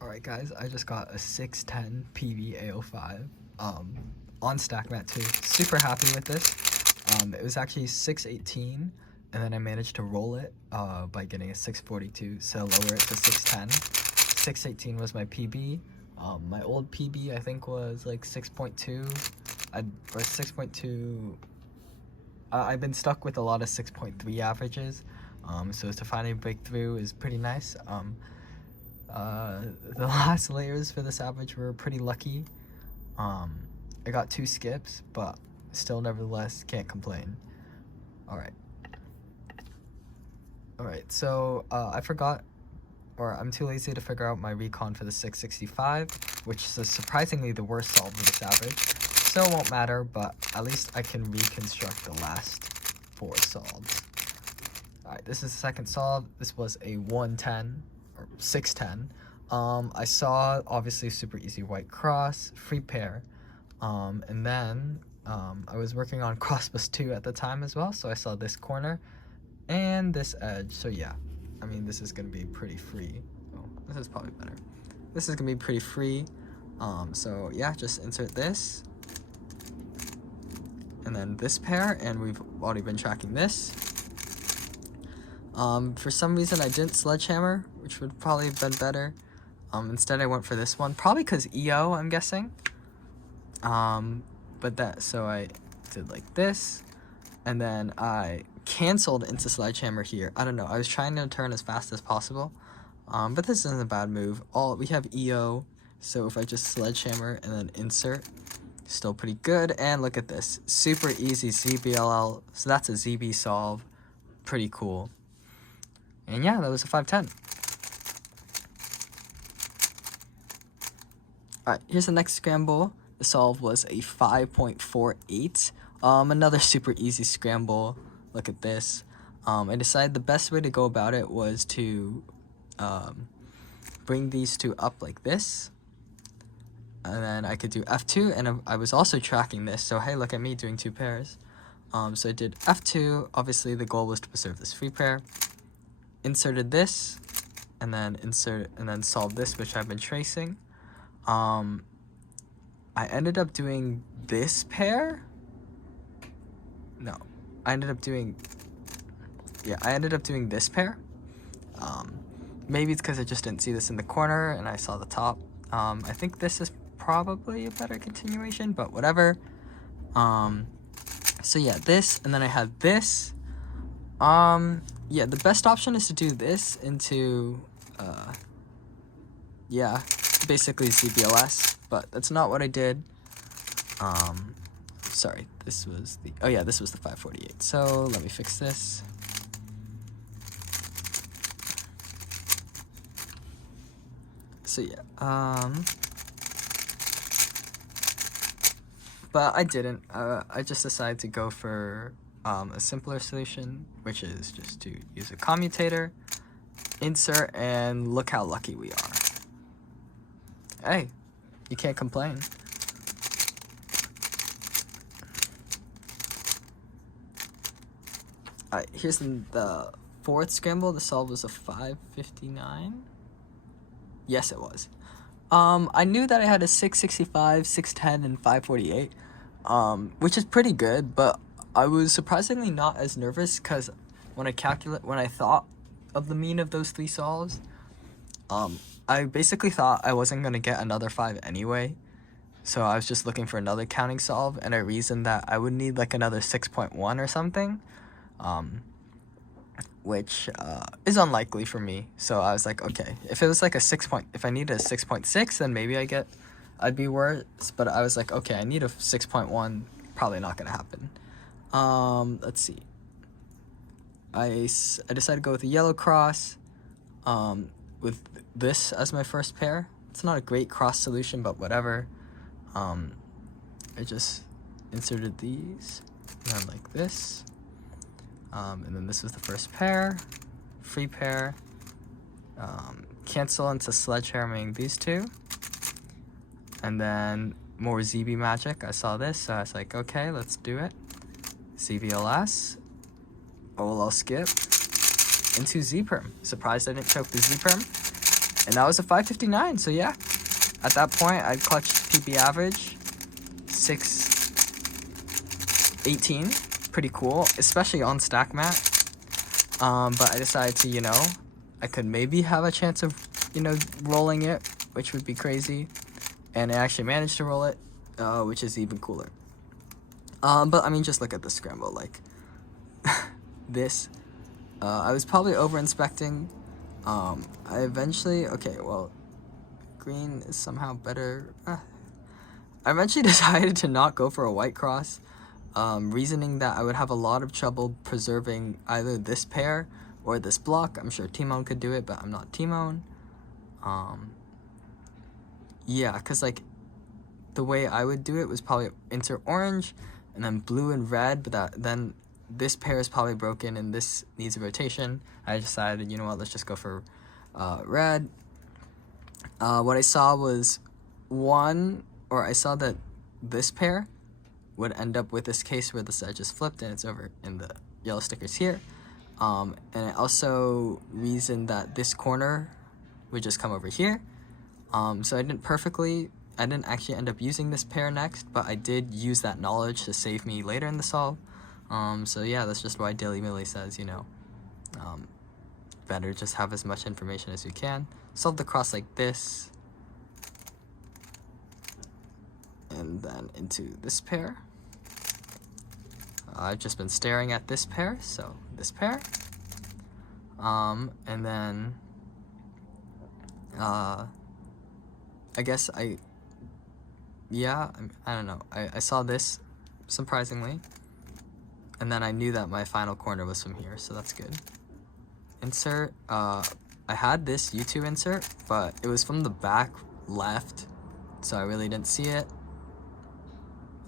Alright guys, I just got a 610 PB A05 on StackMat too. Super happy with this. It was actually 618 and then I managed to roll it by getting a 642, so lower it to 610. 618 was my PB. My old PB I think was like 6.2. Or 6.2. I've been stuck with a lot of 6.3 averages, so to finally break through is pretty nice. The last layers for this average were pretty lucky. I got 2 skips, but still nevertheless can't complain. Alright, so I forgot, or I'm too lazy to figure out my recon for the 665, which is surprisingly the worst solve of this average. So it won't matter, but at least I can reconstruct the last 4 solves. Alright, this is the second solve. This was a 110. Or 610. I saw obviously super easy white cross, free pair, and then I was working on cross plus 2 at the time as well, so I saw this corner and this edge. So yeah, I mean this is gonna be pretty free. Oh, this is probably better. This is gonna be pretty free. So yeah, just insert this and then this pair, and we've already been tracking this. For some reason I didn't sledgehammer, which would probably have been better. Instead I went for this one, probably because EO, I'm guessing. So I did like this, and then I canceled into sledgehammer here. I don't know, I was trying to turn as fast as possible, but this isn't a bad move. We have EO, so if I just sledgehammer and then insert, still pretty good. And look at this, super easy ZBLL, so that's a ZB solve, pretty cool. And yeah, that was a 510. Alright, here's the next scramble. The solve was a 5.48. Another super easy scramble. Look at this. I decided the best way to go about it was to bring these two up like this. And then I could do F2, and I was also tracking this, so hey, look at me doing 2 pairs. So I did F2. Obviously the goal was to preserve this free pair. Inserted this, and then solved this, which I've been tracing. I ended up doing this pair. No, I ended up doing this pair. Maybe it's because I just didn't see this in the corner and I saw the top. I think this is probably a better continuation, but whatever. So yeah, this, and then I had this. Yeah, the best option is to do this into, yeah, basically ZBLS, but that's not what I did. Sorry, this was the 548. So let me fix this. So yeah, but I didn't. I just decided to go for a simpler solution, which is just to use a commutator, insert, and look how lucky we are. Hey, you can't complain. Alright, here's the 4th scramble. The solve was a 559. Yes, it was. I knew that I had a 665, 610, and 548, which is pretty good, but I was surprisingly not as nervous because when I thought of the mean of those 3 solves, I basically thought I wasn't going to get another 5 anyway. So I was just looking for another counting solve, and I reasoned that I would need like another 6.1 or something, which is unlikely for me. So I was like, okay, if it was like if I needed a 6.6, then maybe I'd be worse. But I was like, okay, I need a 6.1, probably not going to happen. Let's see. I decided to go with a yellow cross, with this as my first pair. It's not a great cross solution, but whatever. I just inserted these, and then like this, and then this was the first pair, free pair, cancel into sledgehammering these 2, and then more ZB magic. I saw this, so I was like, okay, let's do it. ZBLS, OLL skip, into Z-perm. Surprised I didn't choke the Z-perm. And that was a 559. So yeah, at that point, I clutched PB Average 618. Pretty cool, especially on stack mat. But I decided to, you know, I could maybe have a chance of, you know, rolling it, which would be crazy. And I actually managed to roll it, which is even cooler. But I mean, just look at the scramble, like this. I was probably over inspecting. I eventually, okay, well, green is somehow better. I eventually decided to not go for a white cross, reasoning that I would have a lot of trouble preserving either this pair or this block. I'm sure Timon could do it, but I'm not Timon. Yeah, because like the way I would do it was probably insert orange and then blue and red, but then this pair is probably broken and this needs a rotation. I decided, you know what, let's just go for red. What I saw was I saw that this pair would end up with this case where the edge is flipped and it's over in the yellow stickers here. And I also reasoned that this corner would just come over here. So I didn't actually end up using this pair next, but I did use that knowledge to save me later in the solve. So yeah, that's just why Dilly Millie says, you know, better just have as much information as you can. Solve the cross like this. And then into this pair. I've just been staring at this pair, so this pair. And then, I guess I don't know. I saw this, surprisingly. And then I knew that my final corner was from here, so that's good. Insert, I had this U2 insert, but it was from the back left, so I really didn't see it.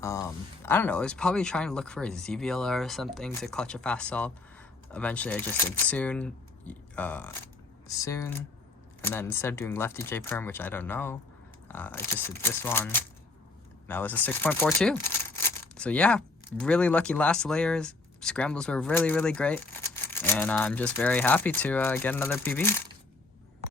I don't know, I was probably trying to look for a ZVLR or something to clutch a fast solve. Eventually I just did soon, and then instead of doing lefty J perm, which I don't know, I just did this one. That was a 6.42. So yeah, really lucky last layers. Scrambles were really, really great. And I'm just very happy to get another PB.